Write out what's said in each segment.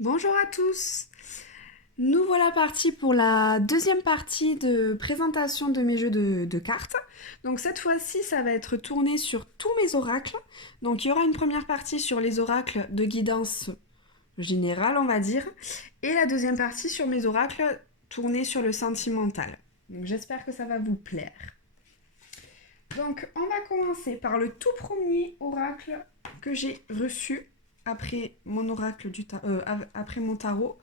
Bonjour à tous. Nous voilà partis pour la deuxième partie de présentation de mes jeux de cartes. Donc cette fois-ci, ça va être tourné sur tous mes oracles. Donc il y aura une première partie sur les oracles de guidance générale, on va dire, et la deuxième partie sur mes oracles tournés sur le sentimental. Donc j'espère que ça va vous plaire. Donc on va commencer par le tout premier oracle que j'ai reçu après mon oracle après mon tarot.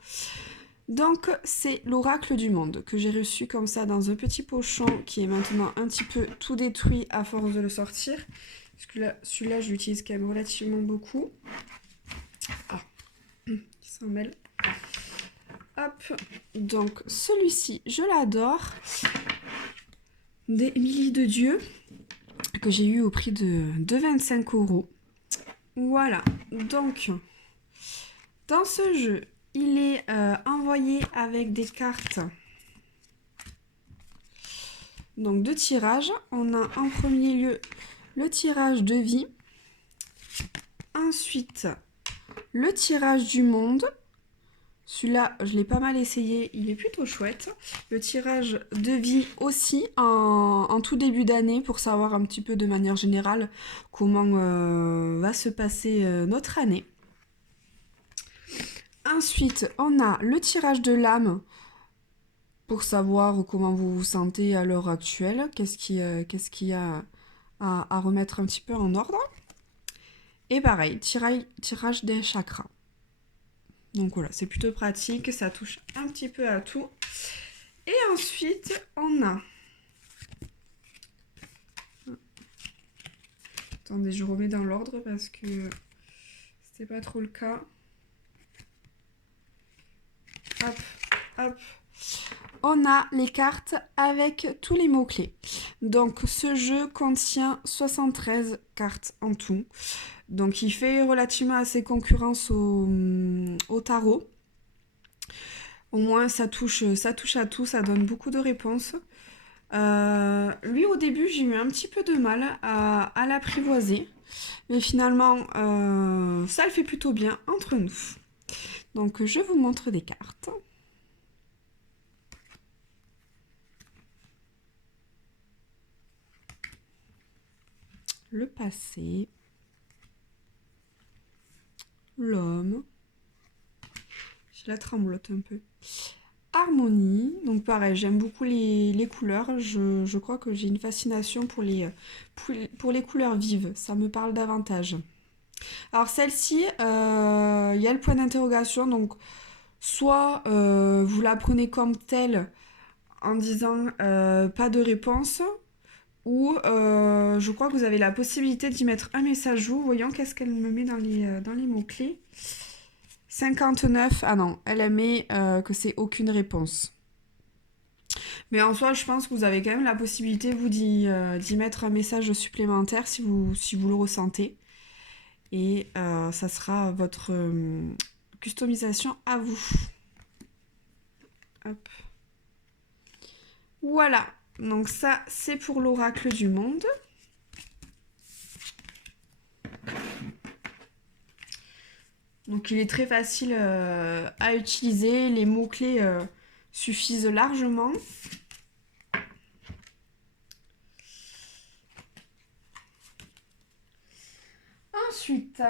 Donc c'est l'oracle du monde que j'ai reçu comme ça dans un petit pochon qui est maintenant un petit peu tout détruit à force de le sortir. Parce que là, celui-là je l'utilise quand même relativement beaucoup. Ah, il s'en mêle. Hop, donc celui-ci je l'adore. Des milliers de dieux que j'ai eu au prix de 25 euros. Voilà, donc dans ce jeu, il est envoyé avec des cartes donc de tirage. On a en premier lieu le tirage de vie, ensuite le tirage du monde. Celui-là, je l'ai pas mal essayé, il est plutôt chouette. Le tirage de vie aussi en tout début d'année pour savoir un petit peu de manière générale comment va se passer notre année. Ensuite, on a le tirage de l'âme pour savoir comment vous vous sentez à l'heure actuelle, qu'est-ce qu'il y a à remettre un petit peu en ordre. Et pareil, tirage des chakras. Donc voilà, c'est plutôt pratique, ça touche un petit peu à tout. Et ensuite, on a... Attendez, je remets dans l'ordre parce que c'était pas trop le cas. Hop, hop. On a les cartes avec tous les mots-clés. Donc ce jeu contient 73 cartes en tout. Donc il fait relativement assez concurrence au tarot. Au moins ça touche à tout, ça donne beaucoup de réponses. Lui au début j'ai eu un petit peu de mal à l'apprivoiser. Mais finalement ça le fait plutôt bien entre nous. Donc je vous montre des cartes. Le passé. L'homme. Je la tremblote un peu. Harmonie. Donc pareil, j'aime beaucoup les couleurs. Je crois que j'ai une fascination pour les couleurs vives. Ça me parle davantage. Alors celle-ci, il y a le point d'interrogation. Donc soit vous la prenez comme telle en disant pas de réponse. Ou je crois que vous avez la possibilité d'y mettre un message vous. Voyons qu'est-ce qu'elle me met dans les mots-clés. 59, ah non, elle met que c'est aucune réponse. Mais en soi, je pense que vous avez quand même la possibilité, vous, d'y mettre un message supplémentaire si vous le ressentez. Et ça sera votre customisation à vous. Hop. Voilà, donc ça, c'est pour l'oracle du monde. Donc il est très facile à utiliser, les mots-clés suffisent largement. Ensuite,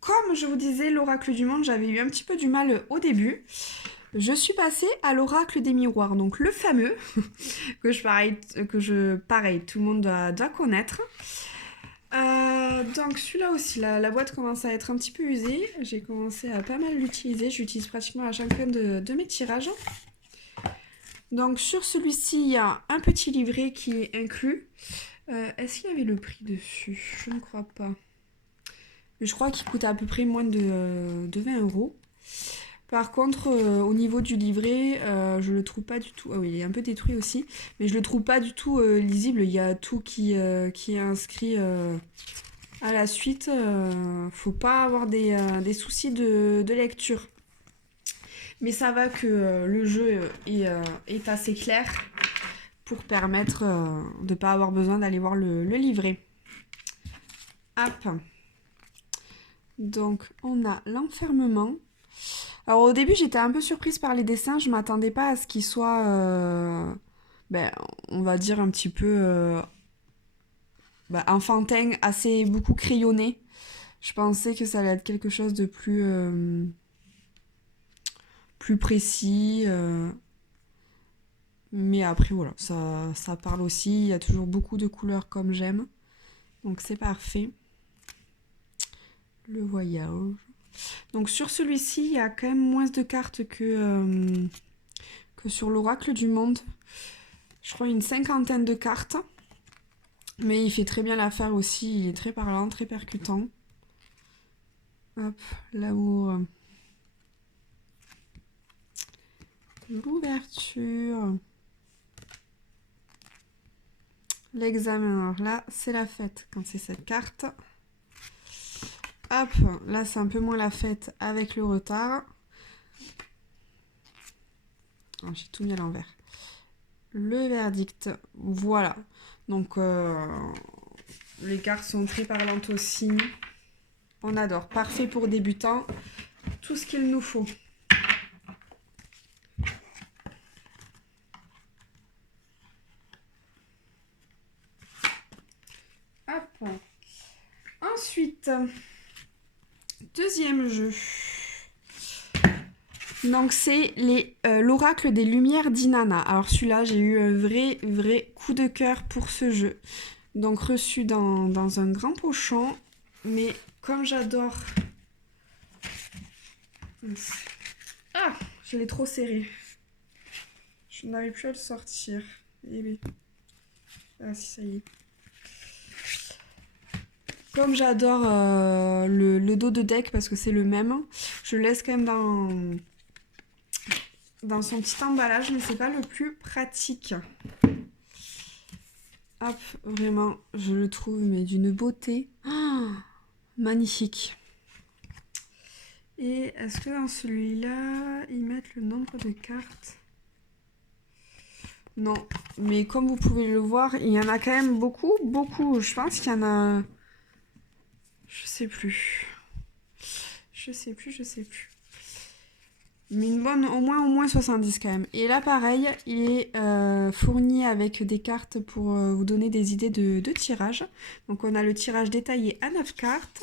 comme je vous disais, l'oracle du monde, j'avais eu un petit peu du mal au début. Je suis passée à l'oracle des miroirs, donc le fameux, pareil, tout le monde doit connaître. Donc celui-là aussi, la boîte commence à être un petit peu usée. J'ai commencé à pas mal l'utiliser. J'utilise pratiquement à chacun de mes tirages. Donc sur celui-ci, il y a un petit livret qui est inclus. Est-ce qu'il y avait le prix dessus? Je ne crois pas. Mais je crois qu'il coûte à peu près moins de 20 euros. Par contre, au niveau du livret, je le trouve pas du tout... Ah oui, il est un peu détruit aussi. Mais je le trouve pas du tout lisible. Il y a tout qui est inscrit à la suite. Faut pas avoir des soucis de lecture. Mais ça va que le jeu est assez clair pour permettre de ne pas avoir besoin d'aller voir le livret. Hop. Donc, on a l'enfermement. Alors au début j'étais un peu surprise par les dessins, je m'attendais pas à ce qu'ils soient, ben, on va dire un petit peu enfantin, assez beaucoup crayonné. Je pensais que ça allait être quelque chose de plus précis. Mais après, voilà, ça parle aussi. Il y a toujours beaucoup de couleurs comme j'aime. Donc c'est parfait. Le voyage. Donc sur celui-ci, il y a quand même moins de cartes que sur l'Oracle du Monde. Je crois une cinquantaine de cartes. Mais il fait très bien l'affaire aussi. Il est très parlant, très percutant. Hop, l'amour. L'ouverture. L'examen. Alors là, c'est la fête quand c'est cette carte. Hop, là c'est un peu moins la fête avec le retard. Oh, j'ai tout mis à l'envers. Le verdict, voilà. Donc les cartes sont très parlantes aussi. On adore. Parfait pour débutants. Tout ce qu'il nous faut. Hop. Ensuite, deuxième jeu. Donc c'est l'Oracle des Lumières d'Inanna. Alors celui-là, j'ai eu un vrai coup de cœur pour ce jeu. Donc reçu dans un grand pochon. Mais comme j'adore... Ah, je l'ai trop serré. Je n'arrive plus à le sortir. Eh oui. Ah si, ça y est. Comme j'adore le dos de deck parce que c'est le même, je le laisse quand même dans son petit emballage, mais c'est pas le plus pratique. Hop, vraiment, je le trouve mais d'une beauté magnifique. Et est-ce que dans celui-là, ils mettent le nombre de cartes? Non, mais comme vous pouvez le voir, il y en a quand même beaucoup. Je pense qu'il y en a... Je sais plus. Mais une bonne, au moins 70 quand même. Et là, pareil, il est fourni avec des cartes pour vous donner des idées de tirage. Donc, on a le tirage détaillé à 9 cartes.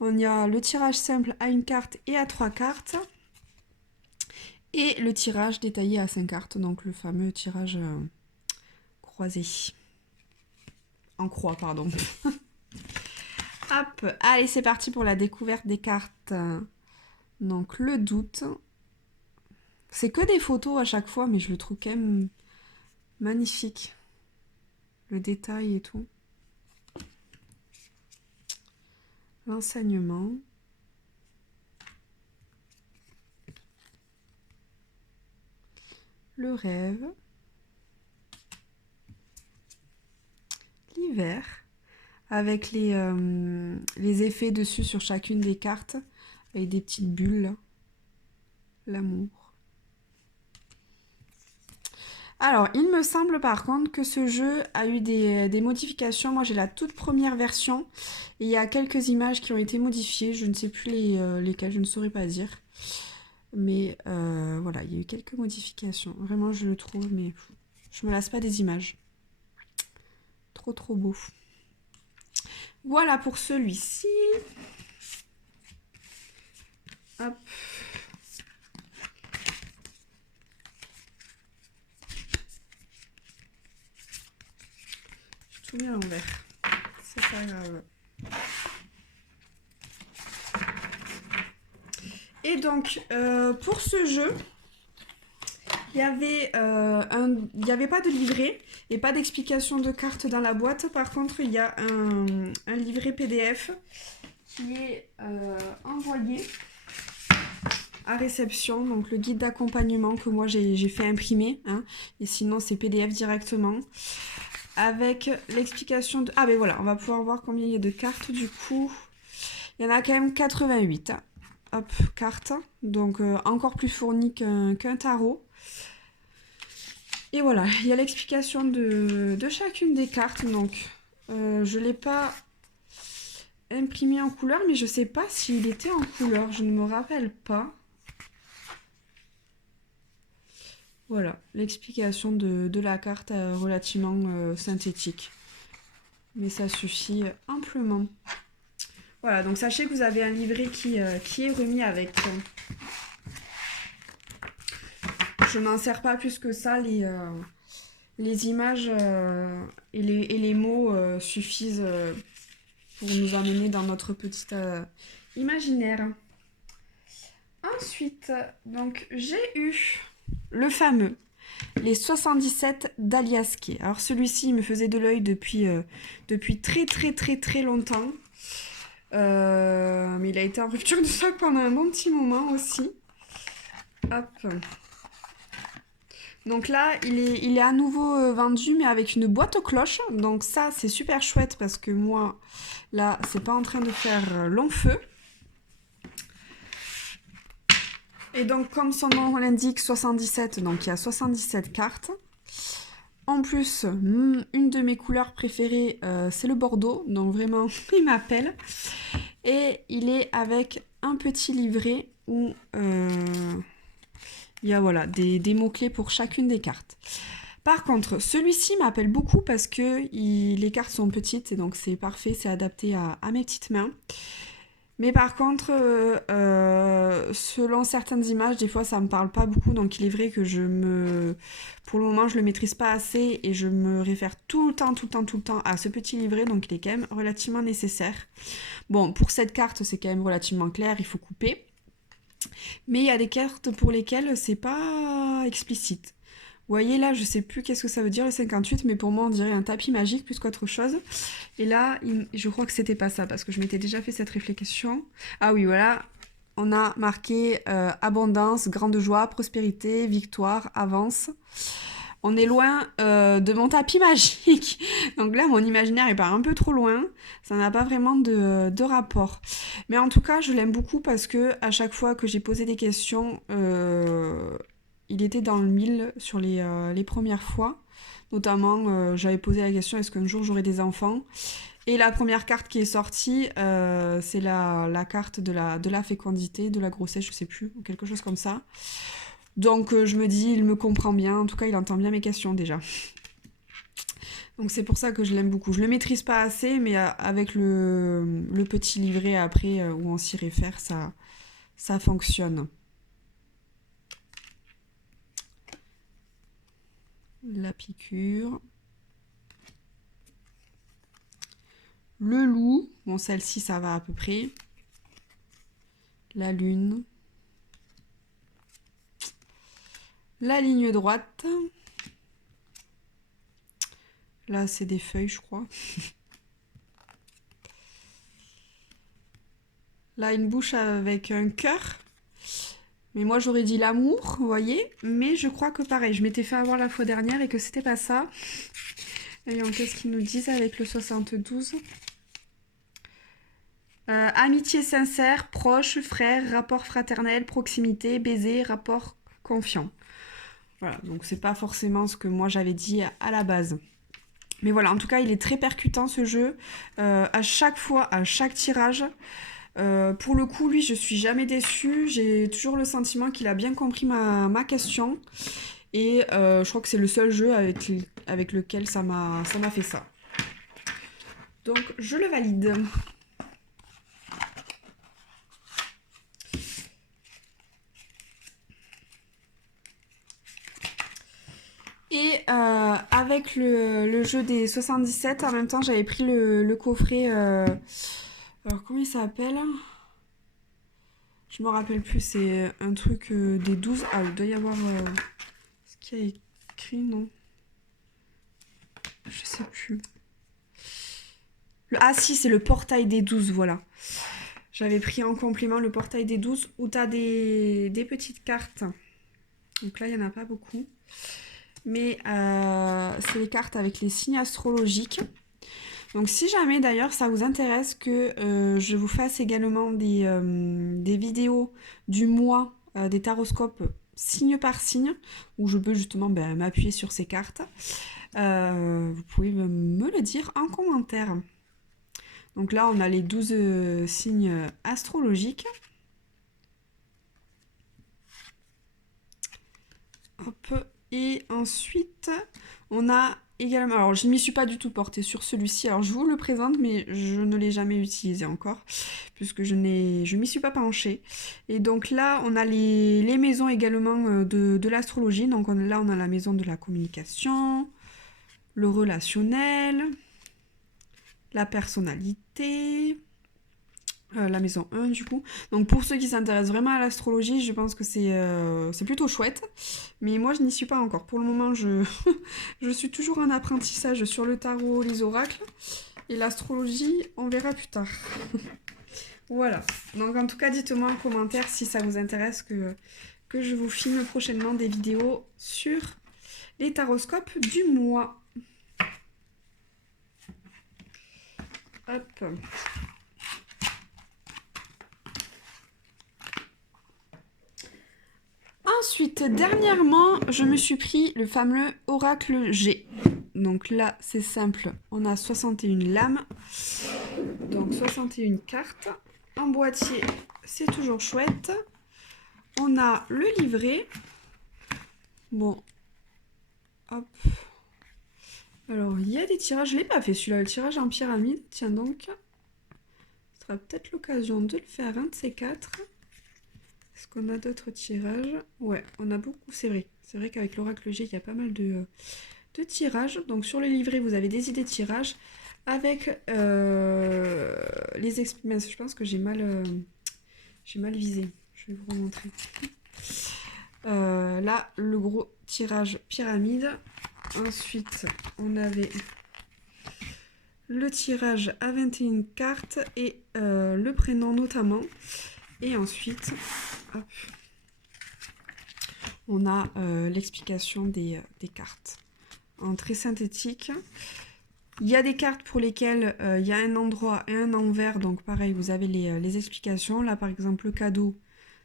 On y a le tirage simple à 1 carte et à 3 cartes. Et le tirage détaillé à 5 cartes. Donc, le fameux tirage croisé. En croix, pardon. Hop, allez, c'est parti pour la découverte des cartes. Donc, le doute. C'est que des photos à chaque fois, mais je le trouve quand même magnifique. Le détail et tout. L'enseignement. Le rêve. L'hiver. Avec les effets dessus sur chacune des cartes. Avec des petites bulles. Là. L'amour. Alors, il me semble par contre que ce jeu a eu des modifications. Moi, j'ai la toute première version. Et il y a quelques images qui ont été modifiées. Je ne sais plus lesquelles, je ne saurais pas dire. Mais voilà, il y a eu quelques modifications. Vraiment, je le trouve, mais je me lasse pas des images. Trop beau. Voilà pour celui-ci. Hop. J'ai tout mis à l'envers. C'est pas grave. Et donc, pour ce jeu, il n'y avait pas de livret et pas d'explication de cartes dans la boîte. Par contre, il y a un livret PDF qui est envoyé à réception. Donc, le guide d'accompagnement que moi j'ai fait imprimer. Hein, et sinon, c'est PDF directement. Avec l'explication de... Ah ben voilà, on va pouvoir voir combien il y a de cartes du coup. Il y en a quand même 88. Hein. Hop, cartes. Donc, encore plus fourni qu'un tarot. Et voilà, il y a l'explication de chacune des cartes. Donc, je ne l'ai pas imprimé en couleur, mais je sais pas s'il était en couleur, je ne me rappelle pas. Voilà, l'explication de la carte relativement synthétique. Mais ça suffit amplement. Voilà, donc sachez que vous avez un livret qui est remis avec. Je n'en sers pas plus que ça, les images et les mots suffisent pour nous emmener dans notre petite imaginaire. Ensuite, donc j'ai eu le fameux, les 77 d'Alias Kay. Alors celui-ci, il me faisait de l'œil depuis très longtemps. Mais il a été en rupture de stock pendant un bon petit moment aussi. Hop. Donc là, il est à nouveau vendu, mais avec une boîte aux cloches. Donc ça, c'est super chouette parce que moi, là, c'est pas en train de faire long feu. Et donc, comme son nom l'indique, 77, donc il y a 77 cartes. En plus, une de mes couleurs préférées, c'est le bordeaux. Donc vraiment, il m'appelle. Et il est avec un petit livret où il y a voilà, des mots-clés pour chacune des cartes. Par contre, celui-ci m'appelle beaucoup parce que les cartes sont petites et donc c'est parfait, c'est adapté à mes petites mains. Mais par contre, selon certaines images, des fois ça me parle pas beaucoup, donc il est vrai que pour le moment je le maîtrise pas assez et je me réfère tout le temps à ce petit livret, donc il est quand même relativement nécessaire. Bon, pour cette carte c'est quand même relativement clair, il faut couper. Mais il y a des cartes pour lesquelles c'est pas explicite. Vous voyez là, je sais plus qu'est-ce que ça veut dire le 58, mais pour moi on dirait un tapis magique plus qu'autre chose. Et là, je crois que c'était pas ça, parce que je m'étais déjà fait cette réflexion. Ah oui, voilà, on a marqué abondance, grande joie, prospérité, victoire, avance. On est loin de mon tapis magique. Donc là, mon imaginaire est part un peu trop loin. Ça n'a pas vraiment de rapport. Mais en tout cas, je l'aime beaucoup parce que à chaque fois que j'ai posé des questions, il était dans le mille sur les premières fois. Notamment, j'avais posé la question, est-ce qu'un jour j'aurai des enfants? Et la première carte qui est sortie, c'est la carte de la fécondité, de la grossesse, je sais plus, ou quelque chose comme ça. Donc je me dis, il me comprend bien, en tout cas il entend bien mes questions déjà. Donc c'est pour ça que je l'aime beaucoup. Je le maîtrise pas assez, mais avec le petit livret après où on s'y réfère, ça fonctionne. La piqûre. Le loup. Bon, celle-ci, ça va à peu près. La lune. La ligne droite. Là, c'est des feuilles, je crois. Là, une bouche avec un cœur. Mais moi, j'aurais dit l'amour, vous voyez. Mais je crois que pareil, je m'étais fait avoir la fois dernière et que c'était pas ça. Voyons, qu'est-ce qu'ils nous disent avec le 72 ? Amitié sincère, proche, frère, rapport fraternel, proximité, baiser, rapport confiant. Voilà, donc c'est pas forcément ce que moi j'avais dit à la base. Mais voilà, en tout cas, il est très percutant ce jeu. À chaque fois, à chaque tirage, pour le coup, lui, je suis jamais déçue. J'ai toujours le sentiment qu'il a bien compris ma question. Et je crois que c'est le seul jeu avec lequel ça m'a fait ça. Donc, je le valide. Et avec le jeu des 77, en même temps, j'avais pris le coffret... alors, comment il s'appelle ? Je me rappelle plus, c'est un truc des 12. Ah, il doit y avoir... ce qu'il y a écrit, non ? Je sais plus. Ah si, c'est le portail des 12, voilà. J'avais pris en complément le portail des 12 où t'as des petites cartes. Donc là, il n'y en a pas beaucoup. Mais c'est les cartes avec les signes astrologiques. Donc si jamais d'ailleurs ça vous intéresse que je vous fasse également des vidéos du mois des taroscopes signe par signe, où je peux justement m'appuyer sur ces cartes, vous pouvez me le dire en commentaire. Donc là, on a les 12 signes astrologiques. Hop. Et ensuite, on a également... Alors, je ne m'y suis pas du tout portée sur celui-ci. Alors, je vous le présente, mais je ne l'ai jamais utilisé encore, puisque je m'y suis pas penchée. Et donc là, on a les maisons également de l'astrologie. Donc là, on a la maison de la communication, le relationnel, la personnalité... la maison 1 du coup. Donc pour ceux qui s'intéressent vraiment à l'astrologie, je pense que c'est plutôt chouette. Mais moi je n'y suis pas encore. Pour le moment je suis toujours en apprentissage sur le tarot, les oracles. Et l'astrologie, on verra plus tard. Voilà. Donc en tout cas dites-moi en commentaire si ça vous intéresse que je vous filme prochainement des vidéos sur les taroscopes du mois. Hop. Ensuite, dernièrement, je me suis pris le fameux Oracle G. Donc là, c'est simple, on a 61 lames, donc 61 cartes. En boîtier, c'est toujours chouette. On a le livret. Bon, hop. Alors, il y a des tirages, je ne l'ai pas fait celui-là, le tirage en pyramide. Tiens donc, ce sera peut-être l'occasion de le faire, un de ces quatre. Est-ce qu'on a d'autres tirages? Ouais, on a beaucoup, c'est vrai. C'est vrai qu'avec l'Oracle G, il y a pas mal de tirages. Donc sur le livret, vous avez des idées de tirages. Avec les explications, je pense que j'ai mal visé. Je vais vous remontrer. Là, le gros tirage pyramide. Ensuite, on avait le tirage à 21 cartes et le prénom notamment. Et ensuite, hop, on a l'explication des cartes. En très synthétique, il y a des cartes pour lesquelles il y a un endroit et un envers. Donc pareil, vous avez les explications. Là, par exemple, le cadeau,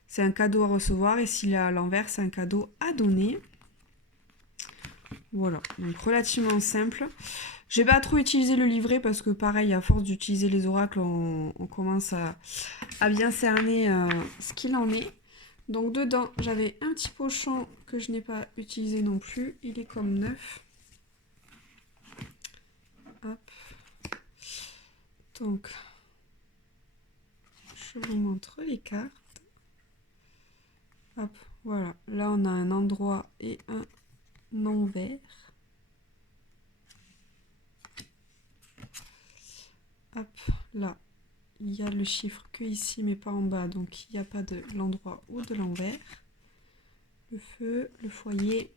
c'est un cadeau à recevoir. Et s'il est à l'envers, c'est un cadeau à donner. Voilà, donc relativement simple. J'ai pas trop utilisé le livret parce que pareil, à force d'utiliser les oracles, on commence à bien cerner ce qu'il en est. Donc dedans, j'avais un petit pochon que je n'ai pas utilisé non plus. Il est comme neuf. Hop. Donc, je vous montre les cartes. Hop, voilà. Là, on a un endroit et un envers. Hop, là, il y a le chiffre que ici, mais pas en bas. Donc, il n'y a pas de l'endroit ou de l'envers. Le feu, le foyer.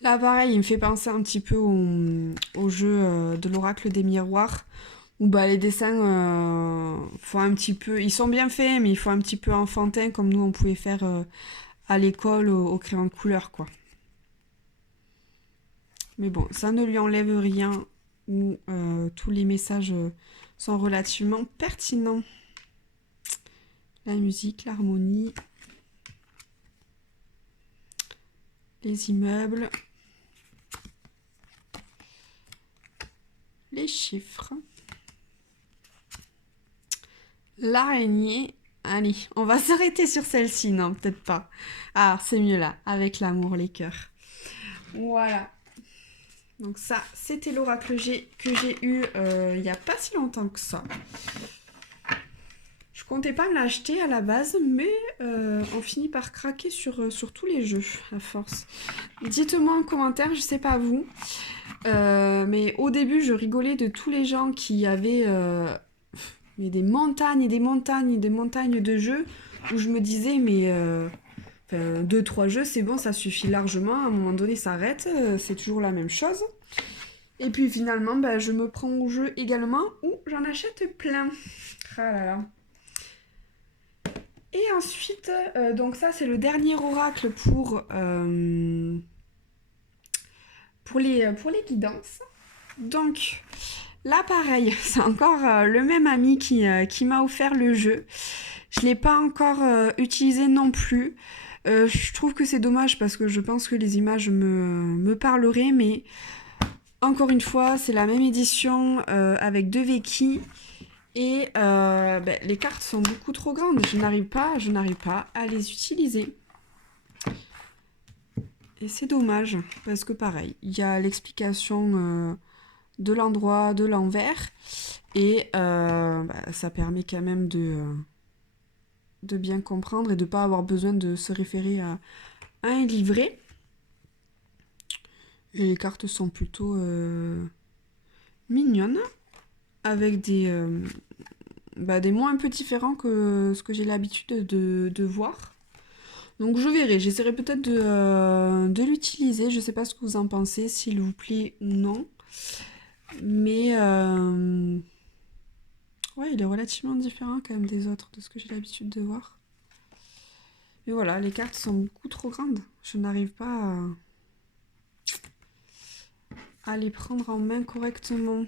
Là, pareil, il me fait penser un petit peu au jeu de l'oracle des miroirs. Où bah, les dessins font un petit peu... Ils sont bien faits, mais ils font un petit peu enfantin, comme nous, on pouvait faire à l'école au crayon de couleur, quoi. Mais bon, ça ne lui enlève rien, où tous les messages sont relativement pertinents. La musique, l'harmonie, les immeubles, les chiffres, l'araignée. Allez, on va s'arrêter sur celle-ci, non, peut-être pas. Ah, c'est mieux là, avec l'amour, les cœurs. Voilà. Donc ça, c'était l'oracle G que j'ai eu il n'y a pas si longtemps que ça. Je comptais pas me l'acheter à la base, mais on finit par craquer sur tous les jeux, à force. Dites-moi en commentaire, je sais pas vous, mais au début, je rigolais de tous les gens qui avaient mais des montagnes et des montagnes et des montagnes de jeux, où je me disais, mais... 2-3 jeux, c'est bon, ça suffit largement. À un moment donné, ça arrête. C'est toujours la même chose. Et puis finalement, bah, je me prends au jeu également où j'en achète plein. Ah là là. Et ensuite, donc ça, c'est le dernier oracle pour les guidances. Donc là, pareil, c'est encore le même ami qui m'a offert le jeu. Je ne l'ai pas encore utilisé non plus. Je trouve que c'est dommage parce que je pense que les images me parleraient, mais Encore une fois, c'est la même édition avec 2 Veki. Et les cartes sont beaucoup trop grandes. Je n'arrive pas à les utiliser. Et c'est dommage, parce que pareil, il y a l'explication de l'endroit, de l'envers. Et ça permet quand même de bien comprendre et de ne pas avoir besoin de se référer à un livret. Et les cartes sont plutôt mignonnes, avec des mots un peu différents que ce que j'ai l'habitude de voir. Donc je verrai, j'essaierai peut-être de l'utiliser, je sais pas ce que vous en pensez, s'il vous plaît ou non. Mais ouais, il est relativement différent quand même des autres, de ce que j'ai l'habitude de voir. Mais voilà, les cartes sont beaucoup trop grandes. Je n'arrive pas à les prendre en main correctement.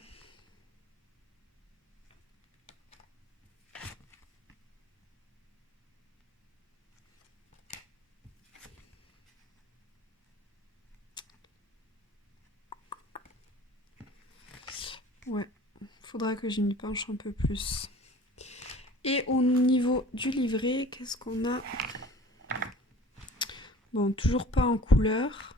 Ouais, faudra que je m'y penche un peu plus. Et au niveau du livret, qu'est-ce qu'on a? Bon, toujours pas en couleur.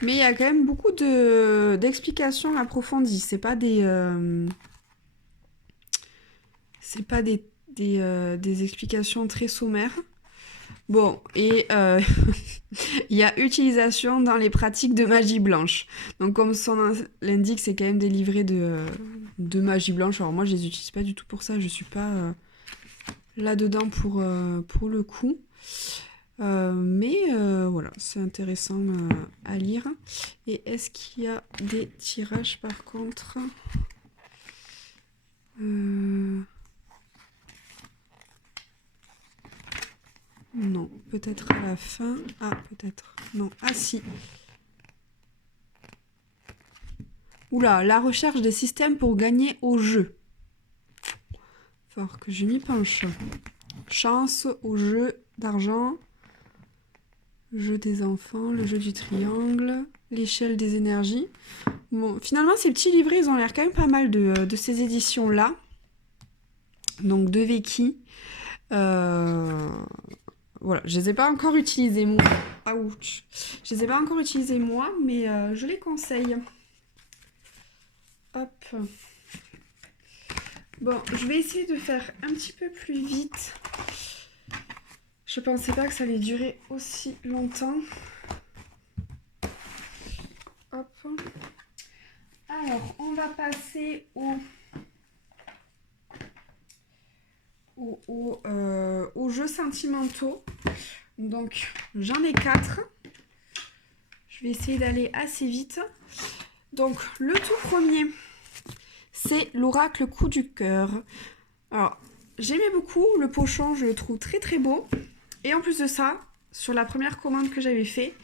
Mais il y a quand même beaucoup d'explications approfondies. C'est pas des explications très sommaires. Bon, et il y a utilisation dans les pratiques de magie blanche. Donc comme son nom l'indique, c'est quand même des livrets de magie blanche. Alors moi, je les utilise pas du tout pour ça. Je suis pas là-dedans pour le coup. Mais voilà, c'est intéressant à lire. Et est-ce qu'il y a des tirages par contre? Non, peut-être à la fin. Ah, peut-être. Non, ah si. Oula, la recherche des systèmes pour gagner au jeu. Fort que je m'y penche. Chance au jeu d'argent. Jeu des enfants, le jeu du triangle, l'échelle des énergies. Bon, finalement, ces petits livrets, ils ont l'air quand même pas mal de ces éditions-là. Donc, de Veki. Voilà, je les ai pas encore utilisés moi. Ouch. Je les ai pas encore utilisés moi, mais je les conseille. Hop. Bon, je vais essayer de faire un petit peu plus vite. Je pensais pas que ça allait durer aussi longtemps. Hop. Alors, on va passer aux jeux sentimentaux. Donc, j'en ai 4. Je vais essayer d'aller assez vite. Donc, le tout premier, c'est l'oracle coup du cœur. Alors, j'aimais beaucoup le pochon, je le trouve très très beau. Et en plus de ça, sur la première commande que j'avais fait,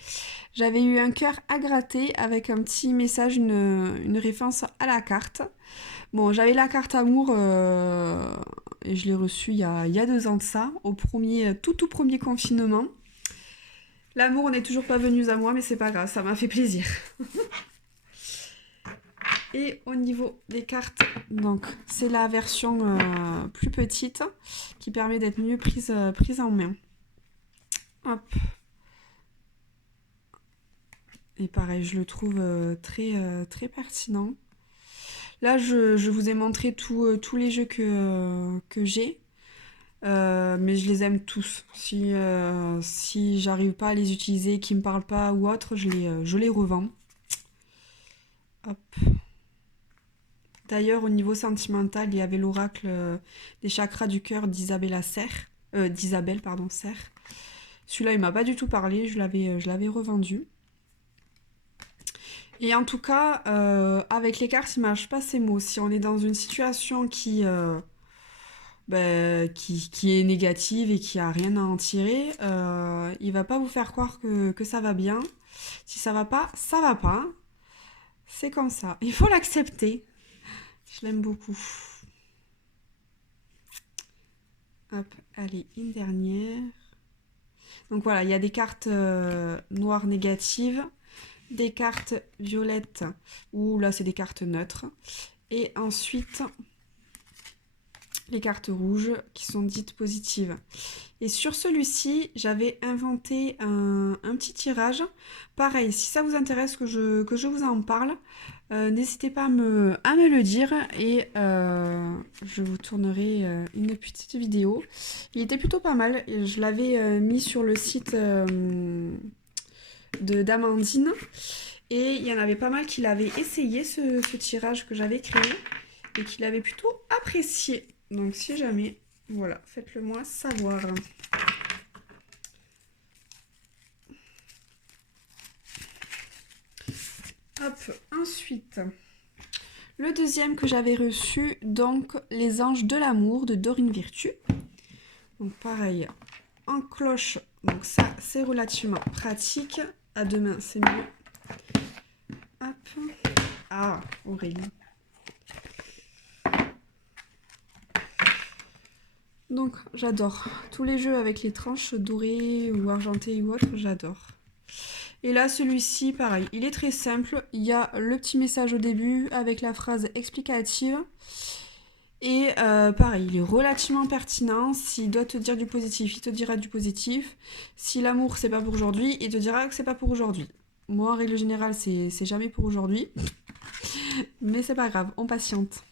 j'avais eu un cœur à gratter avec un petit message, une référence à la carte. Bon, j'avais la carte amour et je l'ai reçue il y a 2 ans de ça, au tout premier confinement. L'amour n'est toujours pas venu à moi, mais c'est pas grave, ça m'a fait plaisir. Et au niveau des cartes, donc c'est la version plus petite qui permet d'être mieux prise en main. Hop. Et pareil, je le trouve très pertinent. Là, je vous ai montré tous les jeux que j'ai. Mais je les aime tous. Si j'arrive pas à les utiliser, qu'ils me parlent pas ou autre, je les revends. Hop. D'ailleurs, au niveau sentimental, il y avait l'oracle des chakras du cœur d'Isabelle Serre. Celui-là, il m'a pas du tout parlé, je l'avais revendu. Et en tout cas, avec les cartes, il marche pas ces mots. Si on est dans une situation qui est négative et qui a rien à en tirer, il va pas vous faire croire que ça va bien. Si ça va pas, ça va pas. C'est comme ça. Il faut l'accepter. Je l'aime beaucoup. Hop, allez, une dernière. Donc voilà, il y a des cartes noires négatives, des cartes violettes, où là c'est des cartes neutres. Et ensuite, les cartes rouges qui sont dites positives. Et sur celui-ci, j'avais inventé un petit tirage. Pareil, si ça vous intéresse que je vous en parle, n'hésitez pas à me le dire et je vous tournerai une petite vidéo. Il était plutôt pas mal. Je l'avais mis sur le site d'Amandine et il y en avait pas mal qui l'avaient essayé ce tirage que j'avais créé et qui l'avaient plutôt apprécié. Donc si jamais, voilà, faites-le moi savoir. Hop, ensuite, le deuxième que j'avais reçu, donc Les Anges de l'amour de Dorine Virtue. Donc pareil, en cloche, donc ça c'est relativement pratique. À deux mains c'est mieux. Hop. Ah, Aurélie. Donc j'adore. Tous les jeux avec les tranches dorées ou argentées ou autres, j'adore. Et là, celui-ci, pareil, il est très simple. Il y a le petit message au début avec la phrase explicative. Et pareil, il est relativement pertinent. S'il doit te dire du positif, il te dira du positif. Si l'amour, c'est pas pour aujourd'hui, il te dira que c'est pas pour aujourd'hui. Moi, en règle générale, c'est jamais pour aujourd'hui. Mais c'est pas grave, on patiente.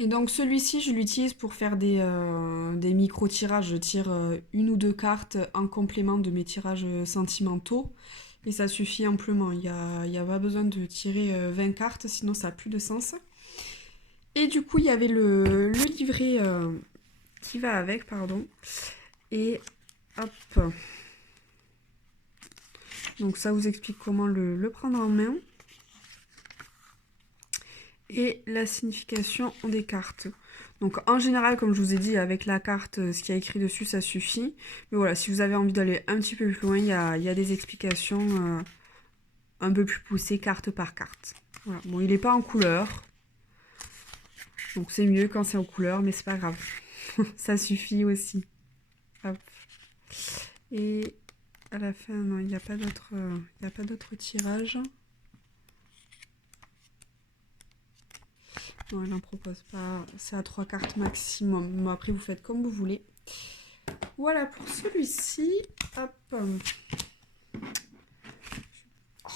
Et donc celui-ci, je l'utilise pour faire des micro-tirages. Je tire une ou deux cartes en complément de mes tirages sentimentaux. Et ça suffit amplement. Il n'y a pas besoin de tirer 20 cartes, sinon ça n'a plus de sens. Et du coup, il y avait le livret qui va avec, pardon. Et hop. Donc ça vous explique comment le prendre en main. Et la signification des cartes. Donc en général, comme je vous ai dit, avec la carte, ce qu'il y a écrit dessus, ça suffit. Mais voilà, si vous avez envie d'aller un petit peu plus loin, il y a des explications un peu plus poussées, carte par carte. Voilà. Bon, il n'est pas en couleur. Donc c'est mieux quand c'est en couleur, mais c'est pas grave. Ça suffit aussi. Hop. Et à la fin, non, il n'y a pas d'autre tirage. Non, elle n'en propose pas. C'est à 3 cartes maximum. Mais après, vous faites comme vous voulez. Voilà pour celui-ci. Hop. Oh,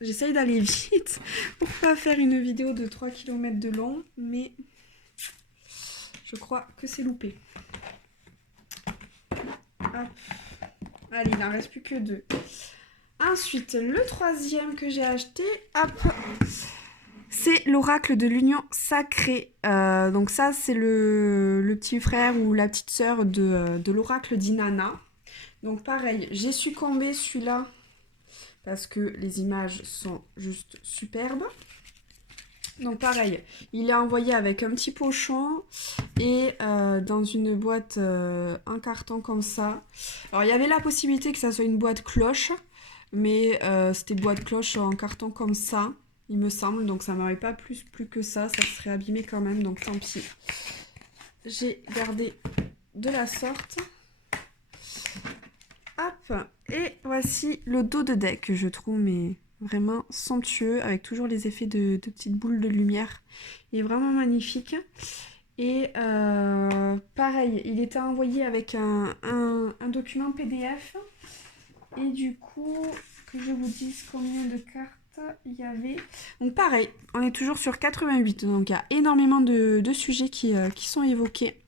j'essaye d'aller vite pour pas faire une vidéo de 3 km de long. Mais je crois que c'est loupé. Hop. Allez, il n'en reste plus que 2. Ensuite, le troisième que j'ai acheté. Hop. C'est l'oracle de l'union sacrée. Donc ça, c'est le petit frère ou la petite sœur de l'oracle d'Inanna. Donc pareil, j'ai succombé celui-là parce que les images sont juste superbes. Donc pareil, il est envoyé avec un petit pochon et dans une boîte en carton comme ça. Alors il y avait la possibilité que ça soit une boîte cloche, mais c'était boîte cloche en carton comme ça. Il me semble, donc ça m'aurait pas plus que ça serait abîmé quand même, donc tant pis. J'ai gardé de la sorte. Hop, et voici le dos de deck que je trouve mais vraiment somptueux, avec toujours les effets de petites boules de lumière. Il est vraiment magnifique. Et pareil, il était envoyé avec un document PDF. Et du coup, que je vous dise combien de cartes il y avait. Donc pareil, on est toujours sur 88, donc il y a énormément de sujets qui sont évoqués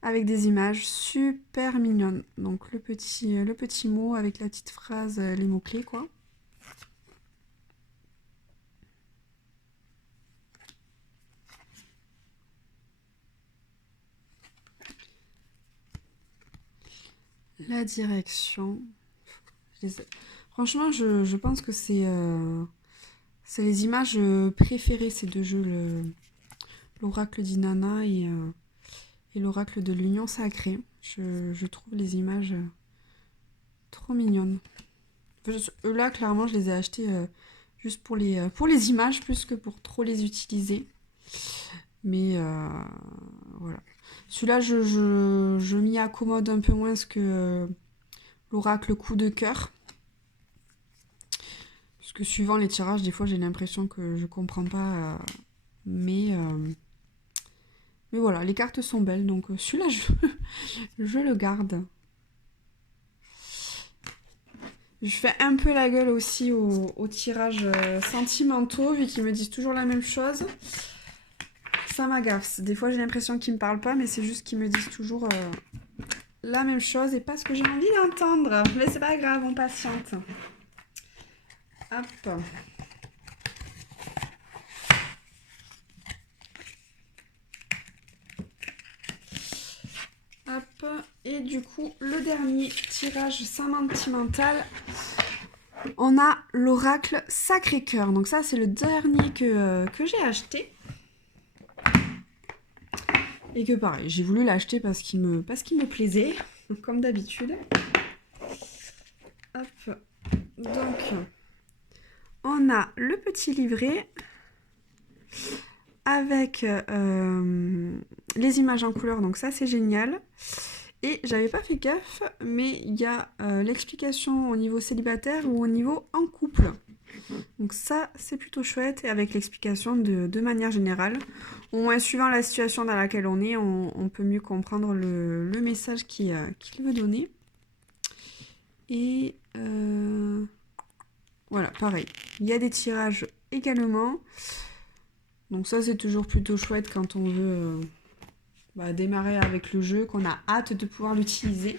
avec des images super mignonnes. Donc le petit mot avec la petite phrase, les mots-clés quoi. La direction. Franchement, je pense que c'est les images préférées, ces deux jeux, l'oracle d'Inanna et et l'oracle de l'union sacrée. Je trouve les images trop mignonnes. Là, clairement, je les ai achetés juste pour les images, plus que pour trop les utiliser. Mais voilà. Celui-là, je m'y accommode un peu moins que l'oracle coup de cœur. Parce que suivant les tirages, des fois, j'ai l'impression que je comprends pas. Mais voilà, les cartes sont belles. Donc celui-là, je le garde. Je fais un peu la gueule aussi aux tirages sentimentaux, vu qu'ils me disent toujours la même chose. Ça m'agace. Des fois, j'ai l'impression qu'ils me parlent pas, mais c'est juste qu'ils me disent toujours la même chose et pas ce que j'ai envie d'entendre. Mais c'est pas grave, on patiente. Hop. Hop. Et du coup, le dernier tirage sentimental, on a l'oracle Sacré-Cœur. Donc ça, c'est le dernier que j'ai acheté. Et que pareil, j'ai voulu l'acheter parce qu'il me plaisait, comme d'habitude. Hop. Donc, on a le petit livret avec les images en couleur, donc ça c'est génial. Et j'avais pas fait gaffe, mais il y a l'explication au niveau célibataire ou au niveau en couple. Donc ça c'est plutôt chouette, et avec l'explication de manière générale. Au moins suivant la situation dans laquelle on est, on peut mieux comprendre le message qu'il veut donner. Et voilà, pareil. Il y a des tirages également. Donc ça c'est toujours plutôt chouette quand on veut démarrer avec le jeu, qu'on a hâte de pouvoir l'utiliser.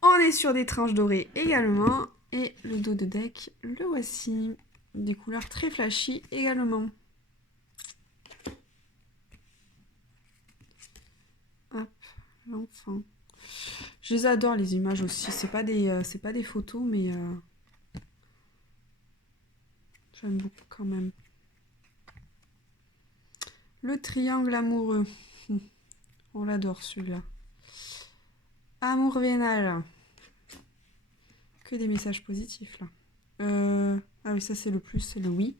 On est sur des tranches dorées également. Et le dos de deck, le voici. Des couleurs très flashy également. Hop, l'enfant. Je les adore les images aussi. C'est pas des photos, mais j'aime beaucoup quand même. Le triangle amoureux. On l'adore celui-là. Amour vénal. Que des messages positifs là. Ah oui, ça c'est le plus, c'est le oui.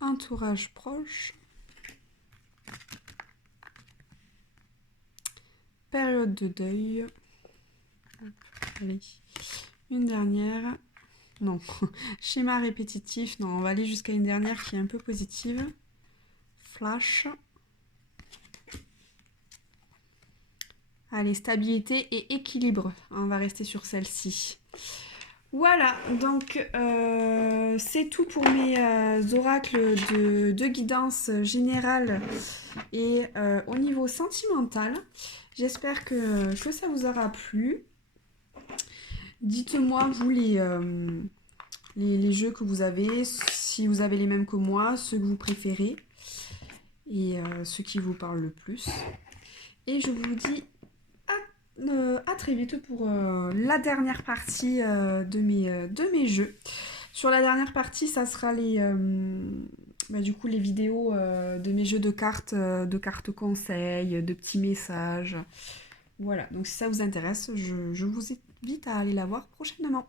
Entourage proche. Période de deuil. Hop, allez. Une dernière. Non. Schéma répétitif. Non, on va aller jusqu'à une dernière qui est un peu positive. Flash. Allez, stabilité et équilibre. On va rester sur celle-ci. Voilà, donc c'est tout pour mes oracles de guidance générale et au niveau sentimental. J'espère que ça vous aura plu. Dites-moi, vous, les jeux que vous avez, si vous avez les mêmes que moi, ceux que vous préférez et ceux qui vous parlent le plus. Et je vous dis à très vite pour la dernière partie de mes jeux. Sur la dernière partie, ça sera du coup les vidéos de mes jeux de cartes conseils, de petits messages. Voilà, donc si ça vous intéresse, je vous invite à aller la voir prochainement.